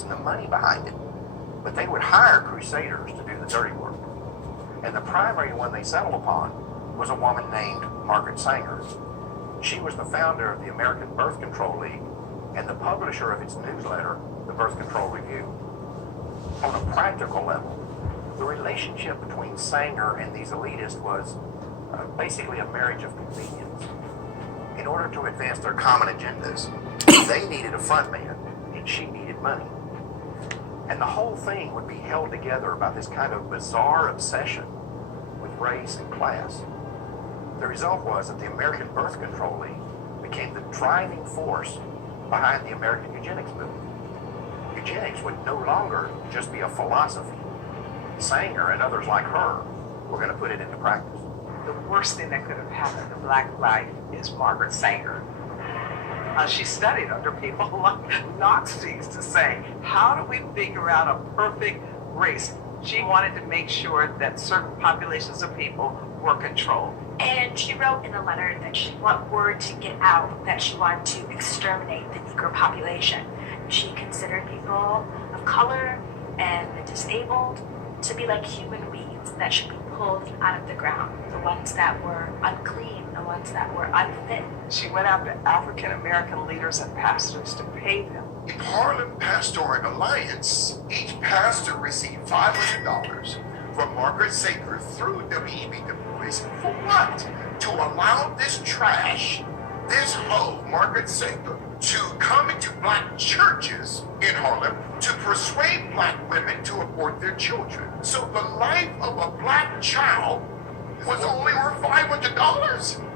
and the money behind it, but they would hire crusaders to do the dirty work. And the primary one they settled upon was a woman named Margaret Sanger. She was the founder of the American Birth Control League and the publisher of its newsletter, the Birth Control Review. On a practical level, the relationship between Sanger and these elitists was basically a marriage of convenience. In order to advance their common agendas, they needed a front man and she needed money. And the whole thing would be held together by this kind of bizarre obsession with race and class. The result was that the American Birth Control League became the driving force behind the American eugenics movement. Eugenics would no longer just be a philosophy. Sanger and others like her were going to put it into practice. The worst thing that could have happened to Black life is Margaret Sanger. She studied under people like Nazis to say, how do we figure out a perfect race? She wanted to make sure that certain populations of people were controlled. And she wrote in a letter that she wanted word to get out that she wanted to exterminate the Negro population. She considered people of color and the disabled to be like human beings that should be pulled out of the ground, the ones that were unclean, the ones that were unfit. She went after African American leaders and pastors to pay them. In Harlem Pastoral Alliance, each pastor received $500 from Margaret Sanger through WEB Du Bois. For what? To allow this trash, this hoe, Margaret Sanger, to come into black churches in Harlem to persuade black women to abort their children. So the life of a black child was only worth $500?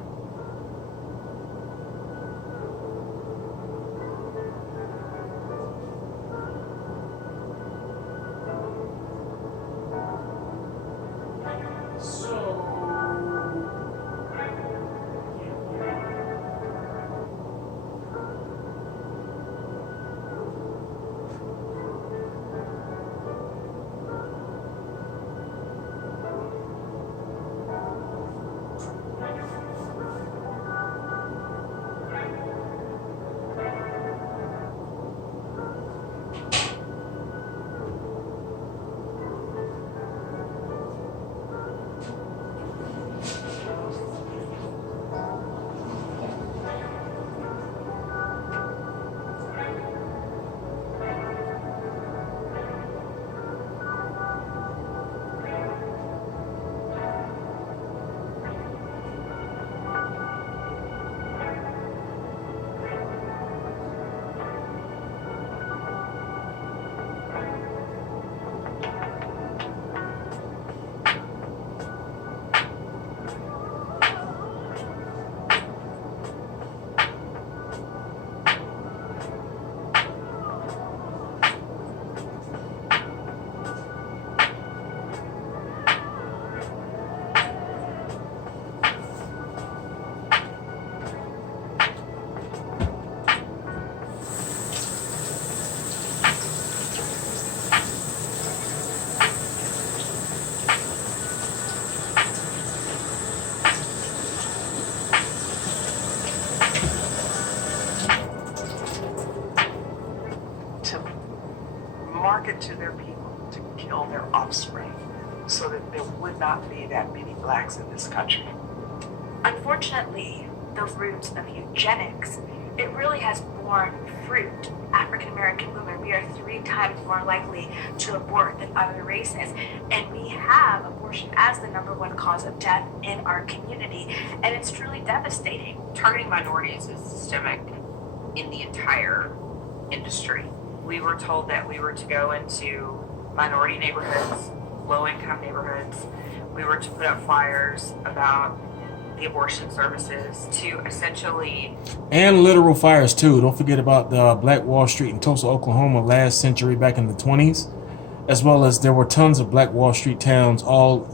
Market to their people to kill their offspring so that there would not be that many blacks in this country. Unfortunately, the roots of eugenics, it really has borne fruit. African American women, we are 3 times more likely to abort than other races, and we have abortion as the #1 cause of death in our community, and it's truly devastating. Targeting minorities is systemic in the entire industry. We were told that we were to go into minority neighborhoods, low-income neighborhoods. We were to put up flyers about the abortion services to essentially... And literal fires too. Don't forget about the Black Wall Street in Tulsa, Oklahoma last century back in the 20s. As well as there were tons of Black Wall Street towns all,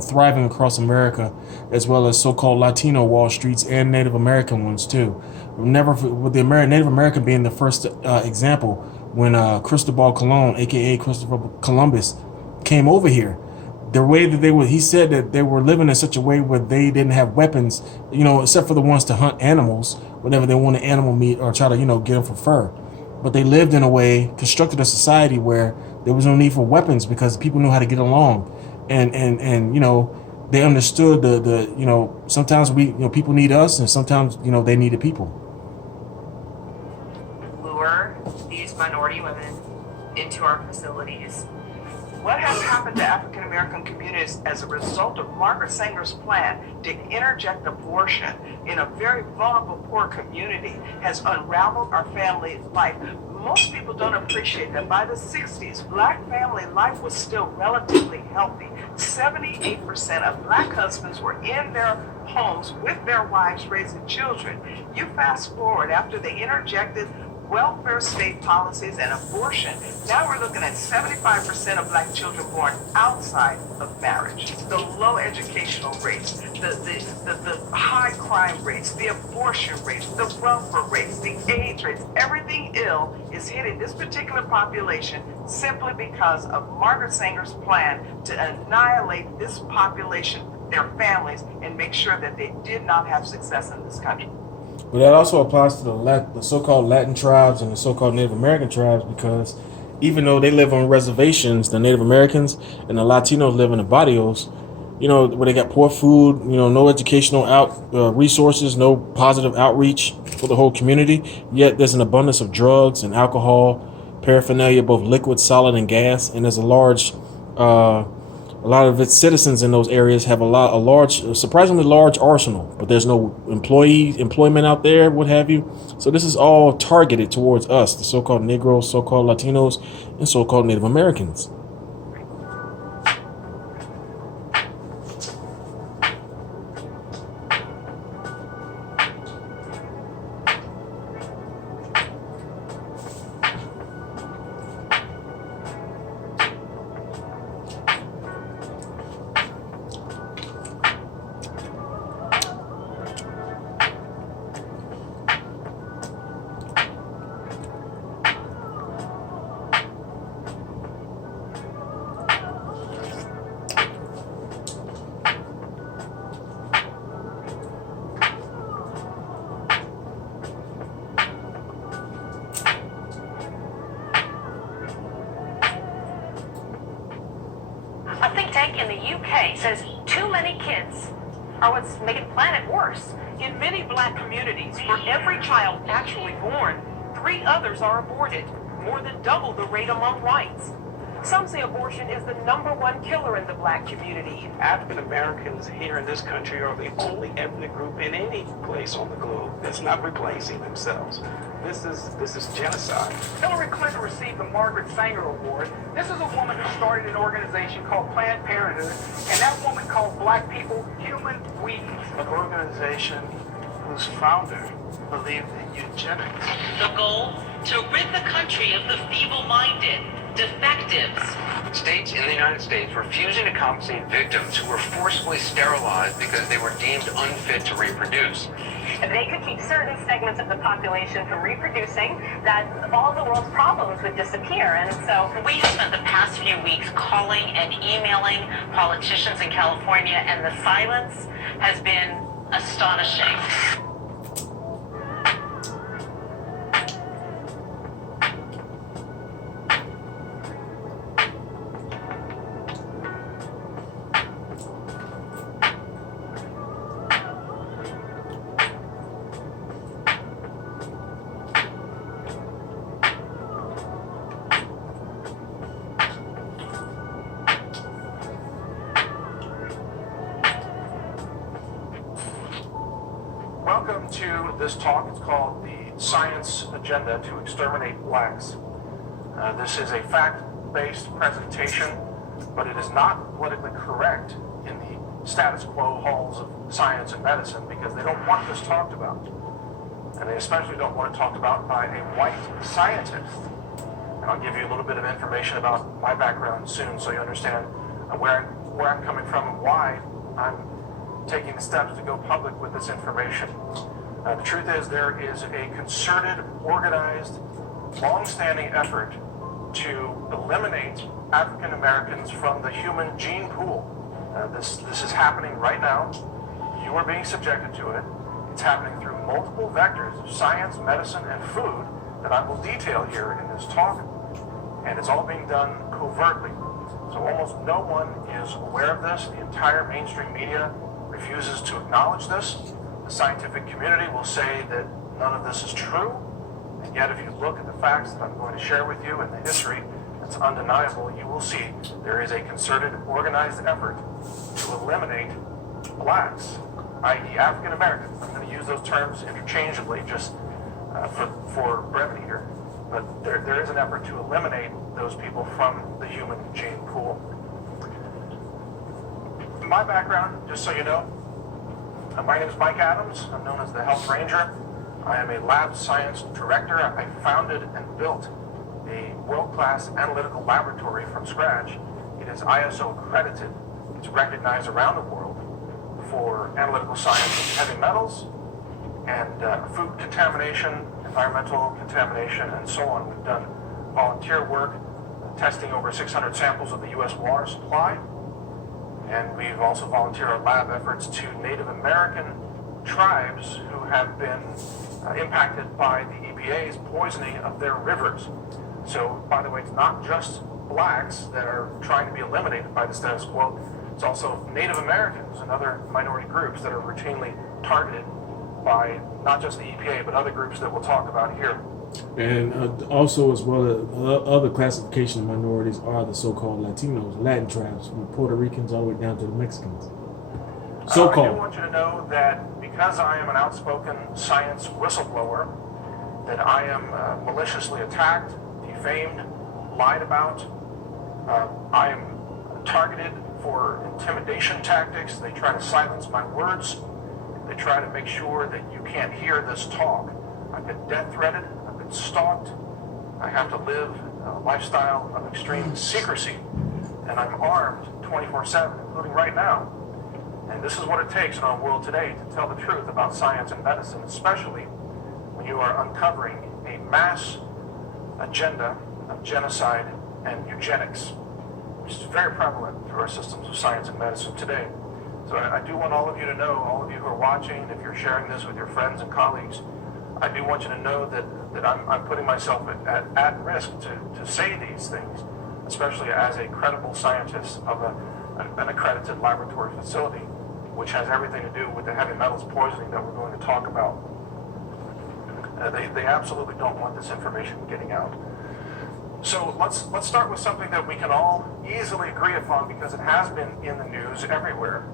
thriving across America, as well as so-called Latino Wall Streets and Native American ones too. Never with the Native American being the first example when Cristobal Colon, aka Christopher Columbus, came over here. The way that he said that they were living in such a way where they didn't have weapons, except for the ones to hunt animals whenever they wanted animal meat or try to, get them for fur. but they lived in a way, constructed a society where there was no need for weapons because people knew how to get along, and you know, they understood the you know, sometimes people need us, and sometimes they needed people. Lure these minority women into our facilities. What has happened to African American communities as a result of Margaret Sanger's plan to interject abortion in a very vulnerable, poor community has unraveled our family life. Most people don't appreciate that by the 60s, black family life was still relatively healthy. 78% of black husbands were in their homes with their wives raising children. You fast forward after they interjected welfare state policies and abortion, now we're looking at 75% of black children born outside of marriage. The low educational rates, the high crime rates, the abortion rates, the welfare rates, the AIDS rates, everything ill is hitting this particular population simply because of Margaret Sanger's plan to annihilate this population, their families, and make sure that they did not have success in this country. But that also applies to the so-called Latin tribes and the so-called Native American tribes, because even though they live on reservations, the Native Americans and the Latinos live in the barrios, where they got poor food, no educational resources, no positive outreach for the whole community. Yet there's an abundance of drugs and alcohol, paraphernalia, both liquid, solid, and gas, and there's a lot of its citizens in those areas have a surprisingly large arsenal, but there's no employment out there, what have you. So this is all targeted towards us, the so-called Negroes, so-called Latinos, and so-called Native Americans. A think tank in the UK says too many kids are what's making the planet worse. In many black communities, for every child actually born, 3 others are aborted, more than double the rate among whites. Some say abortion is the #1 killer in the black community. African Americans here in this country are the only ethnic group in any place on the globe that's not replacing themselves. This is genocide. Hillary Clinton received the Margaret Sanger Award. This is a woman who started an organization called Planned Parenthood, and that woman called black people human weeds. An organization whose founder believed in eugenics. The goal? To rid the country of the feeble-minded, defectives. States in the United States refusing to compensate victims who were forcibly sterilized because they were deemed unfit to reproduce. If they could keep certain segments of the population from reproducing, that all the world's problems would disappear. And so we have spent the past few weeks calling and emailing politicians in California, and the silence has been astonishing. Welcome to this talk. It's called The Science Agenda to Exterminate Blacks. This is a fact-based presentation, but it is not politically correct in the status quo halls of science and medicine because they don't want this talked about. And they especially don't want it talked about by a white scientist. And I'll give you a little bit of information about my background soon so you understand where I'm coming from and why I'm taking the steps to go public with this information. The truth is there is a concerted, organized, long-standing effort to eliminate African Americans from the human gene pool. This is happening right now. You are being subjected to it. It's happening through multiple vectors of science, medicine, and food that I will detail here in this talk, and it's all being done covertly. So almost no one is aware of this. The entire mainstream media refuses to acknowledge this. The scientific community will say that none of this is true, and yet if you look at the facts that I'm going to share with you and the history, it's undeniable. You will see there is a concerted, organized effort to eliminate blacks, i.e. African Americans. I'm going to use those terms interchangeably just for brevity here. But there is an effort to eliminate those people from the human gene pool. My background, just so you know, my name is Mike Adams. I'm known as the Health Ranger. I am a lab science director. I founded and built a world-class analytical laboratory from scratch. It is ISO accredited. It's recognized around the world for analytical science of heavy metals and food contamination, environmental contamination, and so on. We've done volunteer work, testing over 600 samples of the U.S. water supply, and we've also volunteered our lab efforts to Native American tribes who have been impacted by the EPA's poisoning of their rivers. So, by the way, it's not just blacks that are trying to be eliminated by the status quo. It's also Native Americans and other minority groups that are routinely targeted by not just the EPA, but other groups that we'll talk about here. And also, as well as other classification of minorities are the so-called Latinos, Latin tribes, from Puerto Ricans all the way down to the Mexicans. So-called. I do want you to know that because I am an outspoken science whistleblower, that I am maliciously attacked, defamed, lied about. I am targeted for intimidation tactics. They try to silence my words. They try to make sure that you can't hear this talk. I've been death threatened. I've been stalked. I have to live a lifestyle of extreme secrecy. And I'm armed 24/7, including right now. And this is what it takes in our world today to tell the truth about science and medicine, especially when you are uncovering a mass agenda of genocide and eugenics, which is very prevalent through our systems of science and medicine today. So I do want all of you to know, all of you who are watching, if you're sharing this with your friends and colleagues, I do want you to know that I'm putting myself at risk to say these things, especially as a credible scientist of an accredited laboratory facility, which has everything to do with the heavy metals poisoning that we're going to talk about. They absolutely don't want this information getting out. So let's start with something that we can all easily agree upon because it has been in the news everywhere,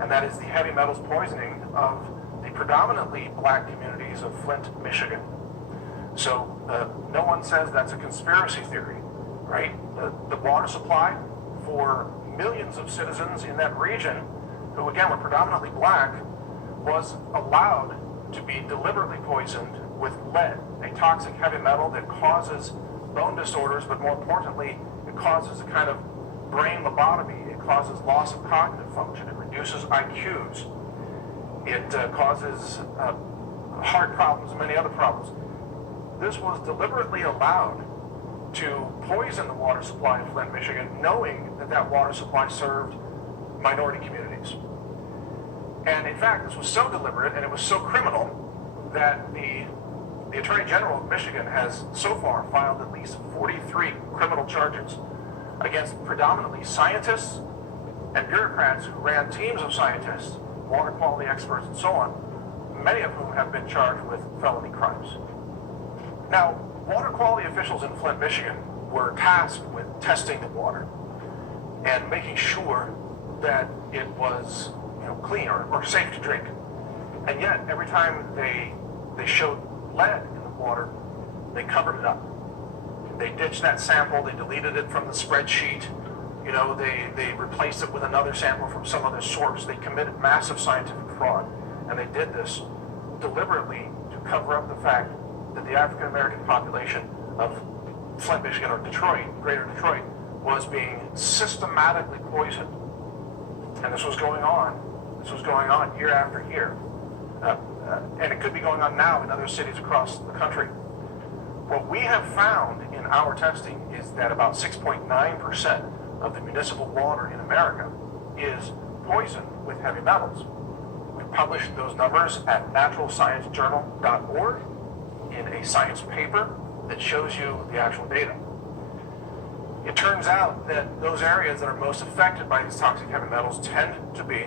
and that is the heavy metals poisoning of the predominantly black communities of Flint, Michigan. So no one says that's a conspiracy theory, right? The water supply for millions of citizens in that region, who again were predominantly black, was allowed to be deliberately poisoned with lead, a toxic heavy metal that causes bone disorders, but more importantly, it causes a kind of brain lobotomy. It causes loss of cognitive function. It reduces IQs. It causes heart problems and many other problems. This was deliberately allowed to poison the water supply in Flint, Michigan, knowing that that water supply served minority communities. And in fact, this was so deliberate and it was so criminal that the Attorney General of Michigan has so far filed at least 43 criminal charges against predominantly scientists and bureaucrats who ran teams of scientists, water quality experts, and so on, many of whom have been charged with felony crimes. Now, water quality officials in Flint, Michigan were tasked with testing the water and making sure that it was clean or safe to drink. And yet, every time they showed lead in the water, they covered it up. They ditched that sample, they deleted it from the spreadsheet, they replaced it with another sample from some other source. They committed massive scientific fraud, and they did this deliberately to cover up the fact that the African American population of Flint, Michigan, or Detroit, greater Detroit, was being systematically poisoned. And this was going on year after year. And it could be going on now in other cities across the country. What we have found in our testing is that about 6.9% of the municipal water in America is poisoned with heavy metals. We published those numbers at naturalsciencejournal.org in a science paper that shows you the actual data. It turns out that those areas that are most affected by these toxic heavy metals tend to be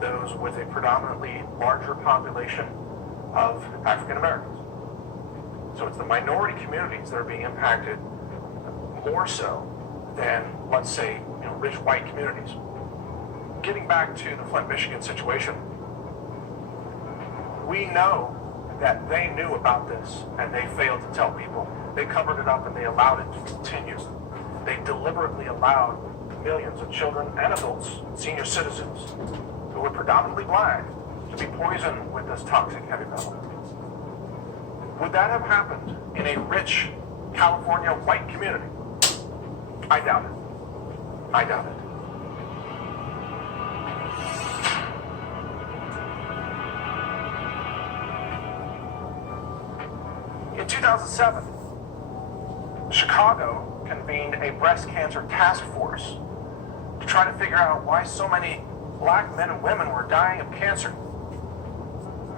those with a predominantly larger population of African Americans. So it's the minority communities that are being impacted more so than, let's say, rich white communities. Getting back to the Flint, Michigan situation, we know that they knew about this and they failed to tell people. They covered it up and they allowed it to continue. They deliberately allowed millions of children and adults, senior citizens, who were predominantly black, to be poisoned with this toxic heavy metal. Would that have happened in a rich California white community? I doubt it. I doubt it. In 2007, Chicago convened a breast cancer task force to try to figure out why so many black men and women were dying of cancer.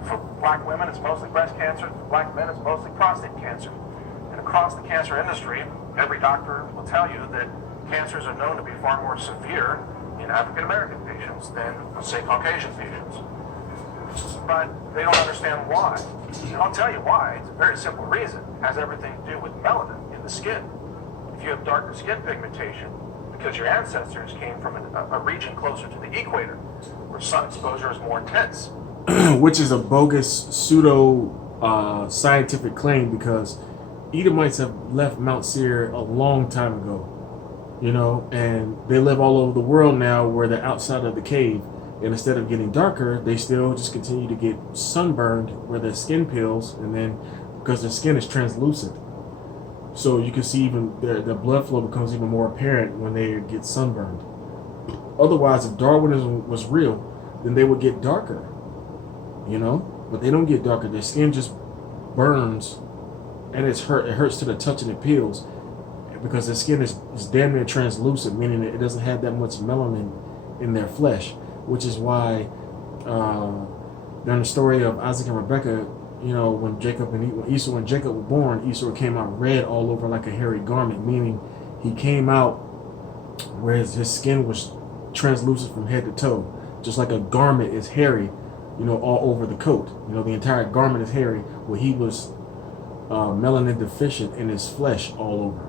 For black women, it's mostly breast cancer. For black men, it's mostly prostate cancer. And across the cancer industry, every doctor will tell you that cancers are known to be far more severe in African American patients than, let's say, Caucasian patients. But they don't understand why. And I'll tell you why. It's a very simple reason. It has everything to do with melanin in the skin. If you have darker skin pigmentation, because your ancestors came from a region closer to the equator, where sun exposure is more intense. Which is a bogus pseudo scientific claim, because Edomites have left Mount Seir a long time ago, and they live all over the world now where they're outside of the cave. And instead of getting darker, they still just continue to get sunburned where their skin peels, and then because their skin is translucent. So you can see even their blood flow becomes even more apparent when they get sunburned. Otherwise, if Darwinism was real, then they would get darker, but they don't get darker. Their skin just burns, and it hurts to the touch, and it peels because their skin is damn near translucent, meaning that it doesn't have that much melanin in their flesh. Which is why, during the story of Isaac and Rebekah, when Esau and Jacob were born, Esau came out red all over like a hairy garment, meaning he came out where his skin was translucent from head to toe, just like a garment is hairy, all over the coat. The entire garment is hairy, where he was melanin deficient in his flesh all over.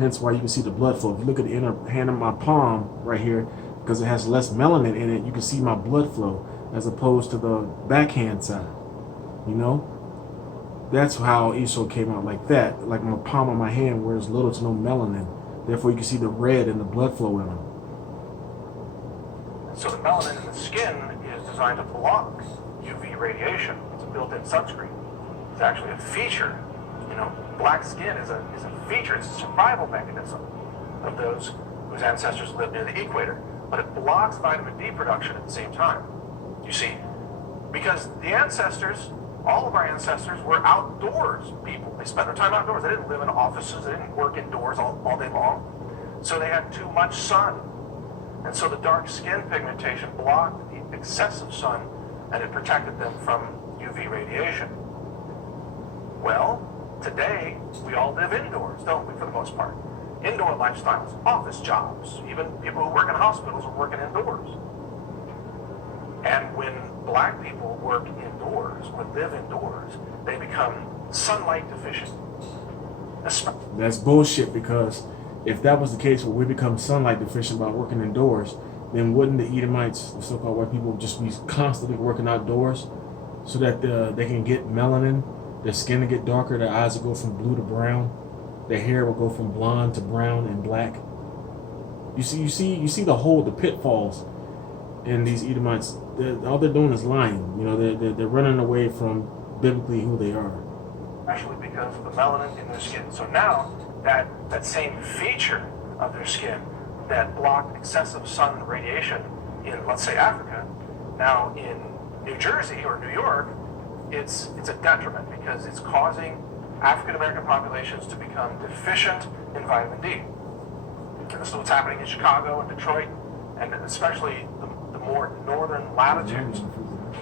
Hence why you can see the blood flow. If you look at the inner hand of my palm right here, because it has less melanin in it, you can see my blood flow as opposed to the backhand side. That's how Esau came out like that, like my palm of my hand, where there's little to no melanin. Therefore, you can see the red and the blood flow in them. So the melanin in the skin is designed to block UV radiation. It's a built-in sunscreen. It's actually a feature. Black skin is a feature. It's a survival mechanism of those whose ancestors lived near the equator. But it blocks vitamin D production at the same time. You see, because the ancestors, all of our ancestors, were outdoors people. They spent their time outdoors. They didn't live in offices. They didn't work indoors all day long. So they had too much sun. And so the dark skin pigmentation blocked the excessive sun, and it protected them from UV radiation. Well, today, we all live indoors, don't we, for the most part? Indoor lifestyles, office jobs, even people who work in hospitals are working indoors. And when black people work indoors, or live indoors, they become sunlight deficient. That's bullshit, because if that was the case where we become sunlight deficient by working indoors, then wouldn't the Edomites, the so-called white people, just be constantly working outdoors so that they can get melanin, their skin will get darker, their eyes will go from blue to brown, their hair will go from blonde to brown and black. You see the pitfalls in these Edomites. All they're doing is lying. They're running away from biblically who they are. Especially because of the melanin in their skin. So now that same feature of their skin that blocked excessive sun radiation in, let's say, Africa, now in New Jersey or New York, it's a detriment, because it's causing African American populations to become deficient in vitamin D. And this is what's happening in Chicago and Detroit, and especially the more northern latitudes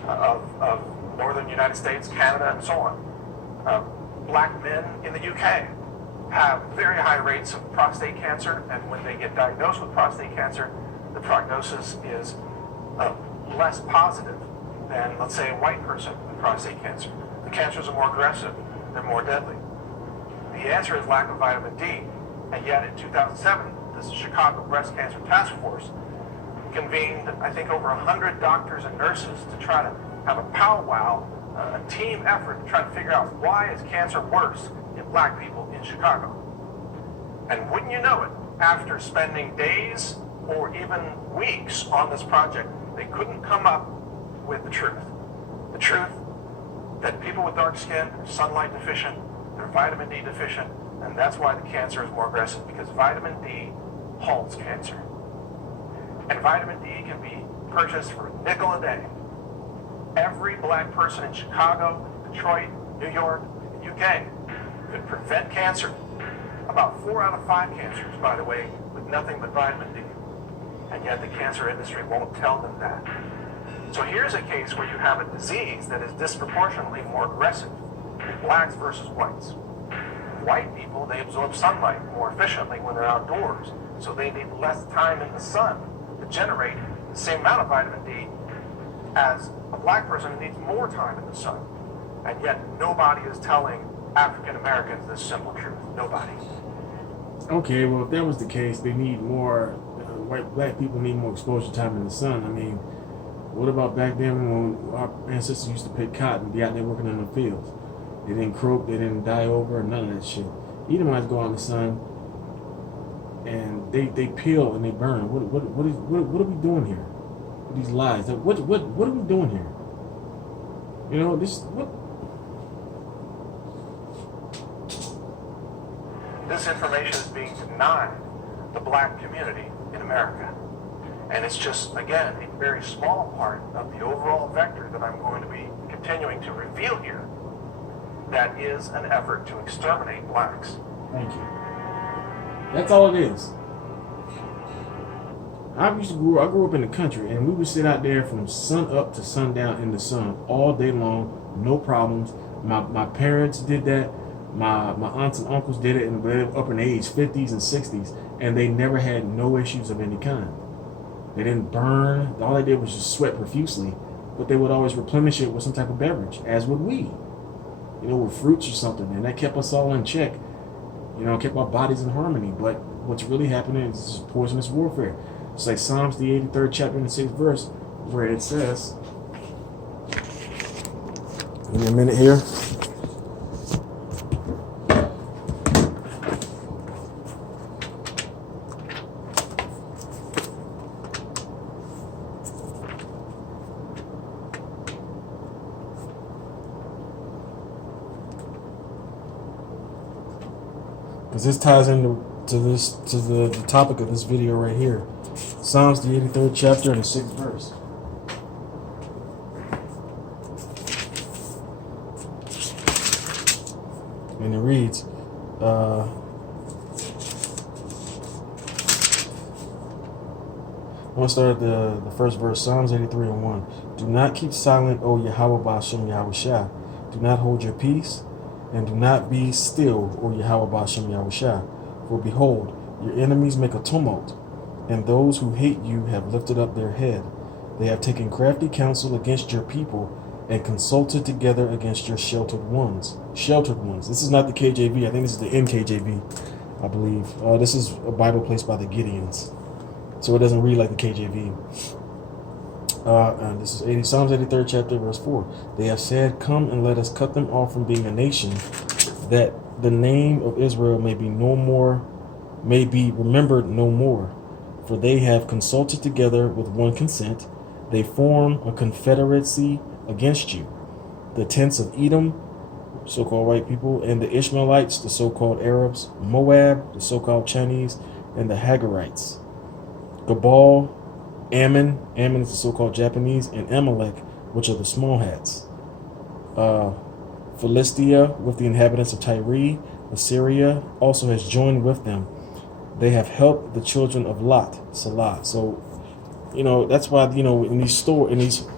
of northern United States, Canada, and so on. black men in the UK have very high rates of prostate cancer, and when they get diagnosed with prostate cancer, the prognosis is less positive than, let's say, a white person with prostate cancer. The cancers are more aggressive, they're more deadly. The answer is lack of vitamin D, and yet in 2007, the Chicago Breast Cancer Task Force convened, I think, over 100 doctors and nurses to try to have a powwow, a team effort to try to figure out why is cancer worse in black people in Chicago. And wouldn't you know it, after spending days or even weeks on this project, they couldn't come up with the truth. The truth that people with dark skin are sunlight deficient, they're vitamin D deficient, and that's why the cancer is more aggressive, because vitamin D halts cancer. And vitamin D can be purchased for a nickel a day. Every black person in Chicago, Detroit, New York, and the UK could prevent cancer. About 4 out of 5 cancers, by the way, with nothing but vitamin D. And yet the cancer industry won't tell them that. So here's a case where you have a disease that is disproportionately more aggressive in blacks versus whites. White people, they absorb sunlight more efficiently when they're outdoors, so they need less time in the sun to generate the same amount of vitamin D as a black person who needs more time in the sun. And yet nobody is telling African Americans this simple truth. Nobody. Okay, well, if that was the case, they need more, black people need more exposure time in the sun. I mean, what about back then when our ancestors used to pick cotton, be out there working in the fields? They didn't croak, they didn't die over, none of that shit. Edomites go out in the sun and they peel and they burn. What are we doing here? With these lies? What are we doing here? You know, This information is being denied the black community in America. And it's just, again, a very small part of the overall vector that I'm going to be continuing to reveal here that is an effort to exterminate blacks. Thank you. That's all it is. I grew up in the country, and we would sit out there from sun up to sundown in the sun all day long, no problems. My parents did that. My aunts and uncles did it, and they were up in age 50s and 60s, and they never had no issues of any kind. They didn't burn. All they did was just sweat profusely, but they would always replenish it with some type of beverage, as would we. You know, with fruits or something, and that kept us all in check. You know, kept our bodies in harmony. But what's really happening is poisonous warfare. It's like Psalms, the 83rd chapter and the 6th verse, where it says, give me a minute here. Because this ties into the topic of this video right here. Psalms, the 83rd chapter and the 6th verse. And it reads, I want to start at the first verse, Psalms 83 and 1. Do not keep silent, O Yahweh Ba'ashem Yahushua. Do not hold your peace, and do not be still, O Yahweh Ba'ashem Yahushua. For behold, your enemies make a tumult, and those who hate you have lifted up their head. They have taken crafty counsel against your people, and consulted together against your sheltered ones. Sheltered ones. This is not the KJV. I think this is the NKJV, I believe. This is a Bible placed by the Gideons, so it doesn't read like the KJV. And this is Psalms 83rd chapter, verse 4. They have said, come and let us cut them off from being a nation, that the name of Israel may be remembered no more. For they have consulted together with one consent. They form a confederacy against you. The tents of Edom, so-called white people, and the Ishmaelites, the so-called Arabs, Moab, the so-called Chinese, and the Hagarites. Gabal, Ammon is the so-called Japanese, and Amalek, which are the small hats. Philistia with the inhabitants of Tyre. Assyria also has joined with them. They have helped the children of Lot, Salah. So, you know, that's why, you know, in these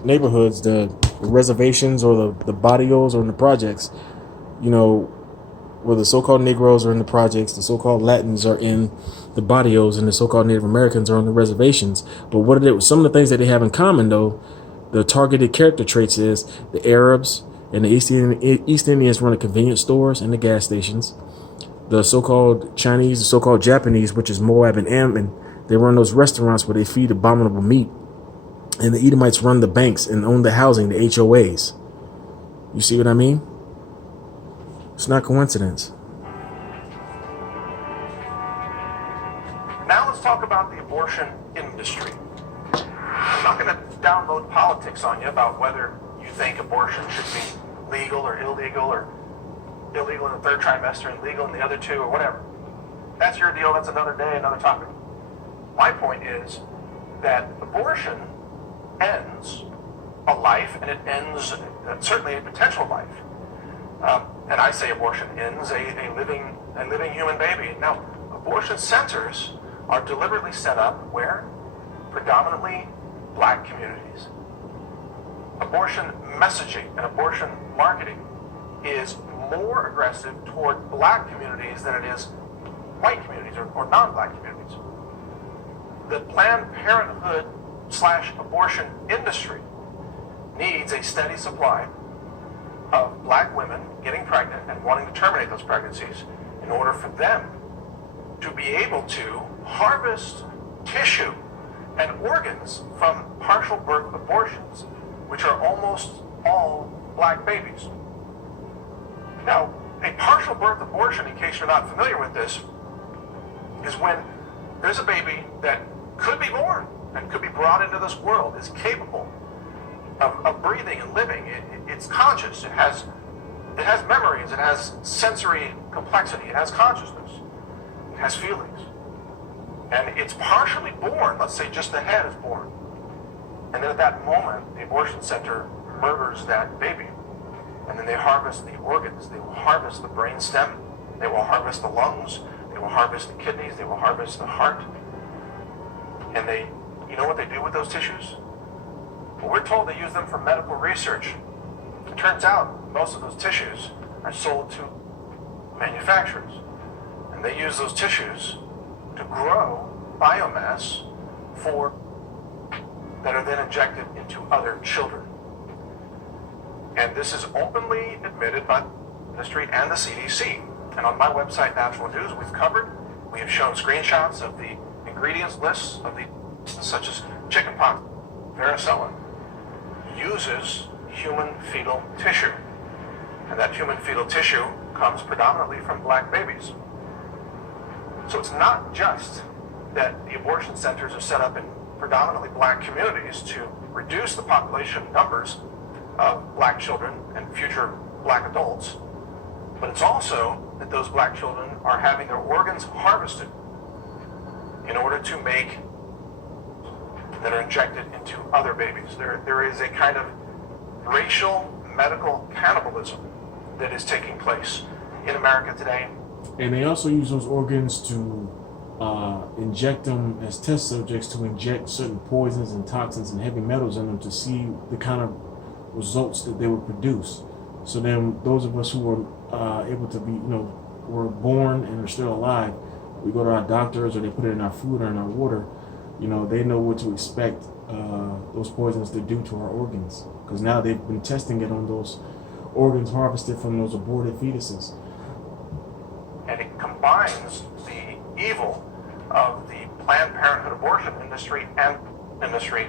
neighborhoods, the reservations or the barrios or in the projects, you know, where the so-called Negroes are in the projects, the so-called Latins are in the barrios, and the so-called Native Americans are on the reservations. But what are they, some of the things that they have in common, though, the targeted character traits is the Arabs and the East Indians run the convenience stores and the gas stations. The so-called Chinese, the so-called Japanese, which is Moab and Ammon, they run those restaurants where they feed abominable meat. And the Edomites run the banks and own the housing, the HOAs. You see what I mean? It's not coincidence. Now let's talk about the abortion industry. I'm not going to download politics on you about whether you think abortion should be legal or illegal in the third trimester and legal in the other two or whatever. That's your deal. That's another day, another topic. My point is that abortion ends a life, and it ends certainly a potential life. And I say abortion ends a living human baby. Now, abortion centers are deliberately set up where? Predominantly black communities. Abortion messaging and abortion marketing is more aggressive toward black communities than it is white communities or non-black communities. The Planned Parenthood / abortion industry needs a steady supply of black women getting pregnant and wanting to terminate those pregnancies in order for them to be able to harvest tissue and organs from partial birth abortions, which are almost all black babies. Now, a partial birth abortion, in case you're not familiar with this, is when there's a baby that could be born and could be brought into this world, is capable of breathing and living. It's conscious. It has memories. It has sensory complexity. It has consciousness. It has feelings. And it's partially born. Let's say just the head is born. And then at that moment, the abortion center murders that baby. And then they harvest the organs. They will harvest the brain stem. They will harvest the lungs. They will harvest the kidneys. They will harvest the heart. And you know what they do with those tissues? Well, we're told they use them for medical research. It turns out most of those tissues are sold to manufacturers. And they use those tissues to grow biomass that are then injected into other children. And this is openly admitted by the industry and the CDC. And on my website, Natural News, we have shown screenshots of the ingredients lists of the such as chickenpox, varicella, uses human fetal tissue. And that human fetal tissue comes predominantly from black babies. So it's not just that the abortion centers are set up in predominantly black communities to reduce the population numbers of black children and future black adults, but it's also that those black children are having their organs harvested in order to make that are injected into other babies. There is a kind of racial medical cannibalism that is taking place in America today. And they also use those organs to inject them as test subjects to inject certain poisons and toxins and heavy metals in them to see the kind of results that they would produce. So then those of us who were able to be, were born and are still alive, we go to our doctors or they put it in our food or in our water, they know what to expect those poisons to do to our organs. Because now they've been testing it on those organs harvested from those aborted fetuses. And it combines the evil of the Planned Parenthood abortion industry and industry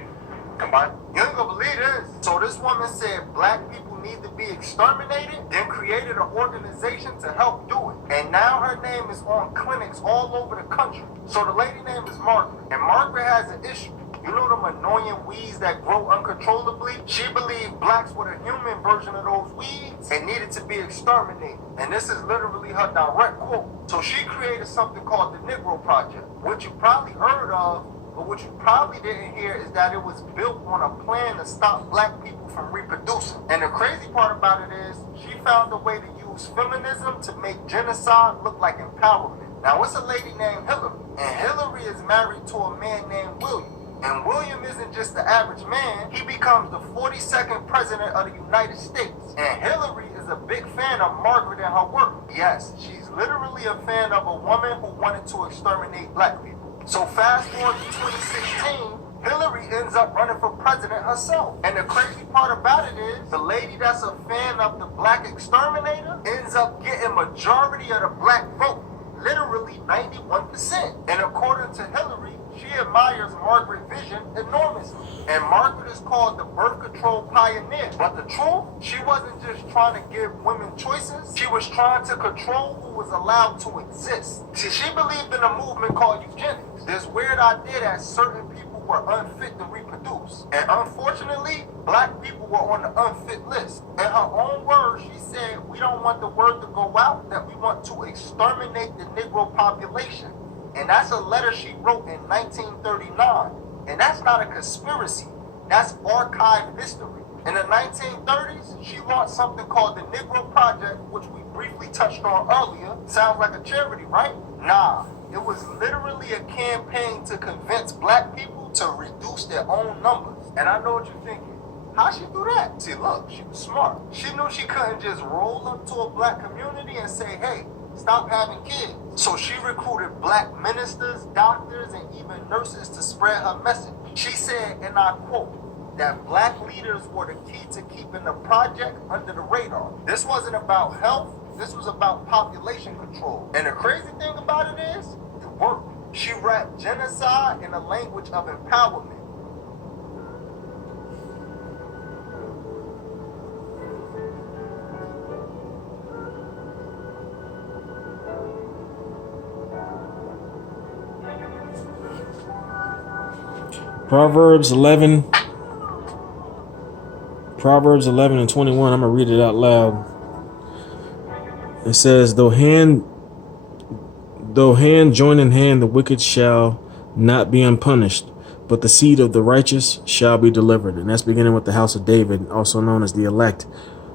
combined. You ain't gonna believe this. So this woman said black people need to be exterminated, then created an organization to help do it. And now her name is on clinics all over the country. So the lady name is Margaret. And Margaret has an issue. You know them annoying weeds that grow uncontrollably? She believed blacks were the human version of those weeds and needed to be exterminated. And this is literally her direct quote. So she created something called the Negro Project, which you probably heard of, but what you probably didn't hear is that it was built on a plan to stop black people from reproducing. And the crazy part about it is she found a way to use feminism to make genocide look like empowerment. Now it's a lady named Hillary, and Hillary is married to a man named William. And William isn't just the average man, he becomes the 42nd president of the United States. And Hillary is is a big fan of Margaret and her work. Yes, she's literally a fan of a woman who wanted to exterminate black people. So fast forward to 2016, Hillary ends up running for president herself. And the crazy part about it is, the lady that's a fan of the black exterminator ends up getting majority of the black vote. Literally 91%. And according to Hillary, she admires Margaret's vision enormously. And Margaret is called the birth control pioneer. But the truth, she wasn't just trying to give women choices. She was trying to control who was allowed to exist. See, she believed in a movement called eugenics. This weird idea that certain people were unfit to reproduce. And unfortunately, black people were on the unfit list. In her own words, she said, we don't want the word to go out that we want to exterminate the Negro population. And that's a letter she wrote in 1939. And that's not a conspiracy. That's archived history. In the 1930s, she launched something called the Negro Project, which we briefly touched on earlier. Sounds like a charity, right? Nah, it was literally a campaign to convince black people to reduce their own numbers. And I know what you're thinking. How'd she do that? See, look, she was smart. She knew she couldn't just roll up to a black community and say, hey, stop having kids. So she recruited black ministers, doctors, and even nurses to spread her message. She said, and I quote, that black leaders were the key to keeping the project under the radar. This wasn't about health, this was about population control. And the crazy thing about it is, it worked. She wrapped genocide in a language of empowerment. Proverbs 11 and 21. I'm going to read it out loud. It says, though hand join in hand, the wicked shall not be unpunished, but the seed of the righteous shall be delivered. And that's beginning with the house of David, also known as the elect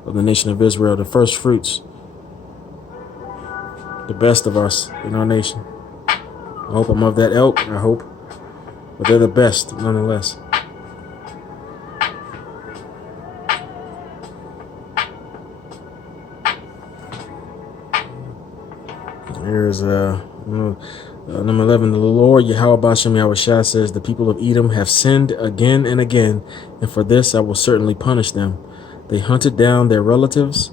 of the nation of Israel, the first fruits, the best of us in our nation. I hope I'm of that ilk, I hope. But they're the best, nonetheless. Here's number 11. The Lord Yahweh Bashem Yahushua says, the people of Edom have sinned again and again, and for this I will certainly punish them. They hunted down their relatives,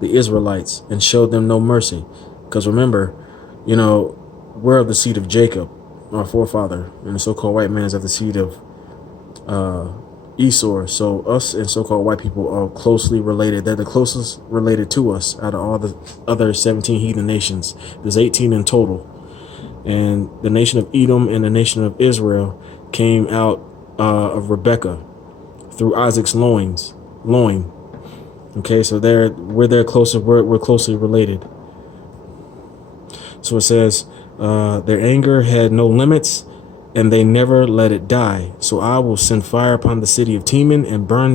the Israelites, and showed them no mercy. Because remember, you know, we're of the seed of Jacob, our forefather, and the so-called white man is of the seed of Esau. So us and so-called white people are closely related. They're the closest related to us out of all the other 17 heathen nations. There's 18 in total. And the nation of Edom and the nation of Israel came out of Rebekah through Isaac's loin. Okay, so we're closely related. So it says, their anger had no limits, and they never let it die. So I will send fire upon the city of Teman and burn